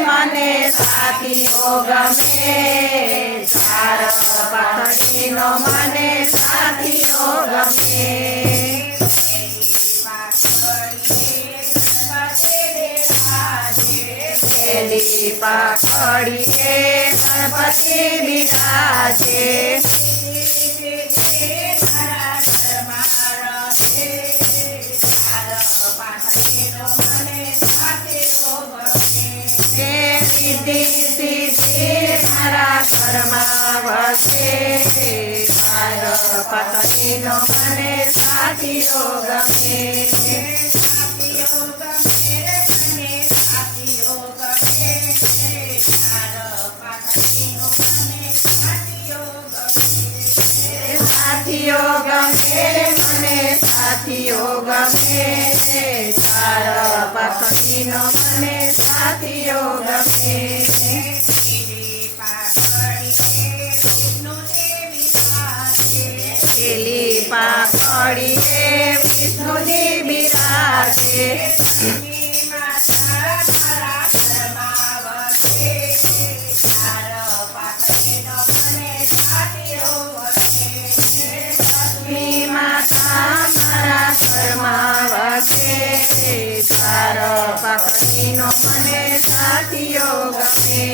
મને સાથીઓ ગમે ચાર પાખડીનો મને સાથીઓ ગમે પેલી પાખડીએ ગણપતિ બિરાજે મારા ઘરમાં વસે મારા પાખડીનો મને સાથીઓ ગમે સાથીઓ ગમે મને સાથીઓ ગમે તારા પાખડીનો મને સાથીઓ ગમે પેલી પાખડીએ વિષ્ણુજી બિરાજે મારા ઘરમાં વસે તારો પાખડીનો મને સાથીઓ ગમે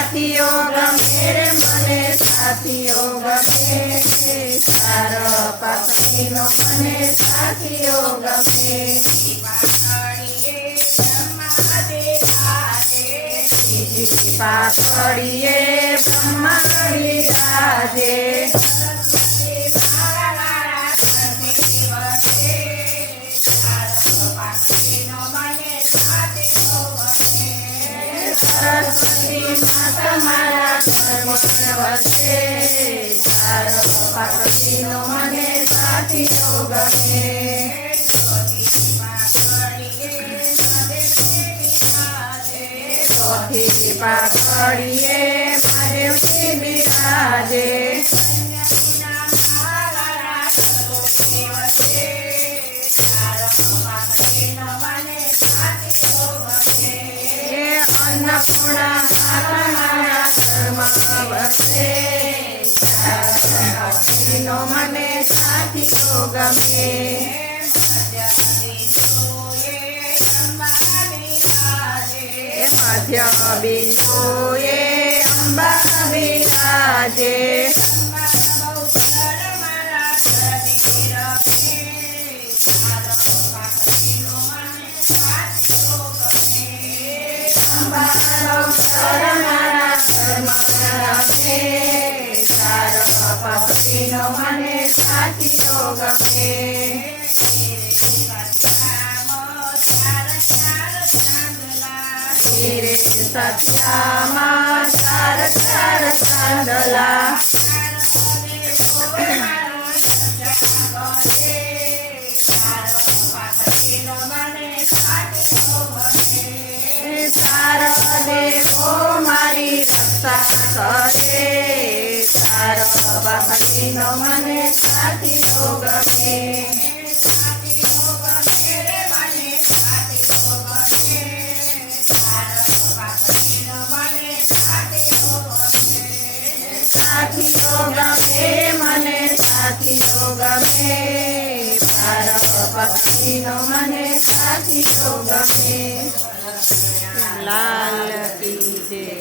સાથીઓ ગમે મને સાથીઓ ગમે તારો પાખડીનો મને સાથીઓ ગમે પાખડીએ બ્રહ્મા બિરાજે સરસ્વતી માતા મારા ઘરમાં વસે તારો પાખડીનો મને સાથીઓ ગમે પાખડીએ મહાદેવજી બિરાજે અન્નપૂર્ણા મારા ઘરમાં વસે પાખડીનો મને સાથીઓ ગમે મધ્ય બિંદુએ અંબા બિરાજે મારા ઘરમાં રહે તારો પાખડીનો મને સાથીઓ ગમે સત્યામાં ચાર ચાર ચાંદલા તારો દેવો મારી રક્ષા કરે તારો પાખડીનો મને સાથીઓ ગમે સાથીઓ ગમે મને સાથીઓ ગમે તારો પાખડીનો મને સાથીઓ ગમે લાલ કી જય।